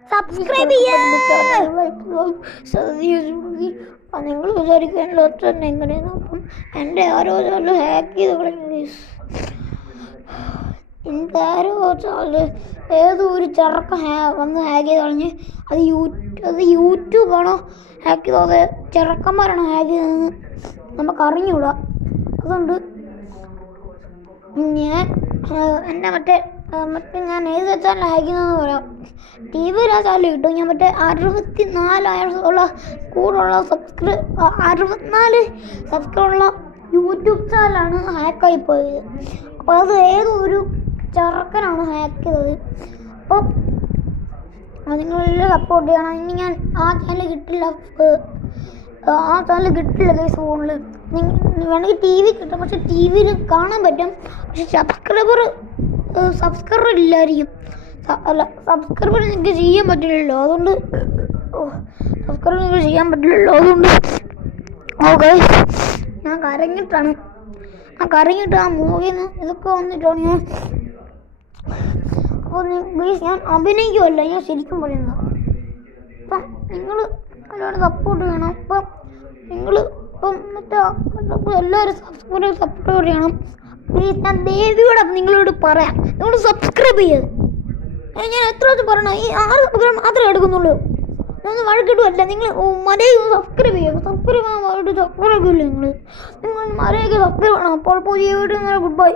Subscribe നിങ്ങൾ വിചാരിക്കേണ്ട തന്നെ എങ്ങനെയാണ്. അപ്പം എൻ്റെ ആരോ ചാനൽ ഹാക്ക് ചെയ്ത് കളഞ്ഞു. എൻ്റെ ആരോ ചാനൽ ഏതോ ഒരു ചെറുക്ക വന്ന് ഹാക്ക് ചെയ്ത് കളഞ്ഞ്. അത് യൂട്യൂബാണോ ഹാക്ക് ചെയ്തത്, ചെറുക്കന്മാരാണോ ഹാക്ക് ചെയ്തതെന്ന് നമുക്കറിഞ്ഞൂടാ. അതുകൊണ്ട് ഞാൻ എൻ്റെ മറ്റേ ഞാൻ ഏത് ചാനൽ അയക്കുന്നതെന്ന് പറയാം. ടി വിയിൽ ആ ചാനൽ കിട്ടും. ഞാൻ മറ്റേ 64 കൂടുള്ള 64 സബ്സ്ക്രൈബുള്ള യൂട്യൂബ് ചാനലാണ് ഹാക്കായി പോയത്. അപ്പോൾ അത് ഏതോ ഒരു ചെറുക്കനാണ് ഹാക്ക് ചെയ്തത്. അപ്പോൾ നിങ്ങളെല്ലാം സപ്പോർട്ട് ചെയ്യണം. ഇനി ഞാൻ ആ ചാനൽ കിട്ടില്ല ഗൈസ്. ഫോണിൽ വേണമെങ്കിൽ ടി വി കിട്ടും, പക്ഷെ ടി വിയിൽ കാണാൻ പറ്റും. പക്ഷെ സബ്സ്ക്രൈബർ ഇല്ലായിരിക്കും. സബ്സ്ക്രൈബർ നിങ്ങൾക്ക് ചെയ്യാൻ പറ്റില്ലല്ലോ. അതുകൊണ്ട് ഞാൻ കരങ്ങിട്ട് ആ മൂവിയിൽ നിന്ന് ഇതൊക്കെ വന്നിട്ടാണ് ഞാൻ. അപ്പോൾ ഞാൻ അഭിനയിക്കുമല്ല, ഞാൻ ശരിക്കും പറയുന്നത്. അപ്പം നിങ്ങൾ എല്ലാവരും സപ്പോർട്ട് ചെയ്യണം. അപ്പം നിങ്ങൾ എല്ലാവരും സപ്പോർട്ട് ചെയ്യണം. ഞാൻ ദേവിയോട് നിങ്ങളോട് പറയാം, നിങ്ങൾ സബ്സ്ക്രൈബ് ചെയ്ത്. ഞാൻ എത്ര പറയണം, ഈ 6 സബ്സ്ക്രൈബ് മാത്രമേ എടുക്കുന്നുള്ളൂ. ഞാൻ വഴക്കിട്ടുമല്ല. നിങ്ങൾ മര്യാദ സബ്സ്ക്രൈബ് ചെയ്യുക. സബ്സ്ക്രൈബ് ഇല്ല നിങ്ങൾ മര്യാദയ്ക്ക് സബ്സ്ക്രൈബ് ചെയ്യണം. അപ്പോൾ പുതിയ വീഡിയോ ഗുഡ് ബൈ.